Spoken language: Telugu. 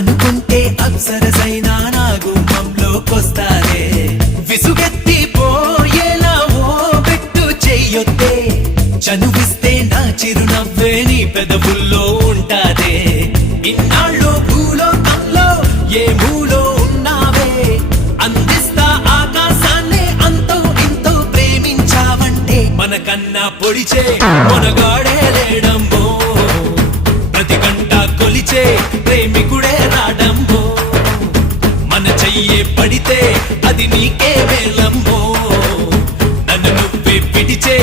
అనుకుంటే అప్సరసైనా నా గుమ్మంలోకొస్తారే. విసుగెత్తి పోయేలా ఓ పెట్టు చెయ్యొద్దే. చనువిస్తే నా చిరునవ్వే నీ పెదవుల్లో ఉంటారే ఇన్నాళ్ళు భూలోకంలో ఏ భూలో ఉన్నావే? అందిస్తా ఆకాశాన్ని అంతో ఇంతో ప్రేమించావంటే మనకన్నా పొడిచే మనగాడే లేడంబో. ప్రతి గంట కొలిచే ప్రేమికుడే చెయ్యే పడితే అది నీకే వేలమ్మో. నన్ను నువ్వే పిడిచే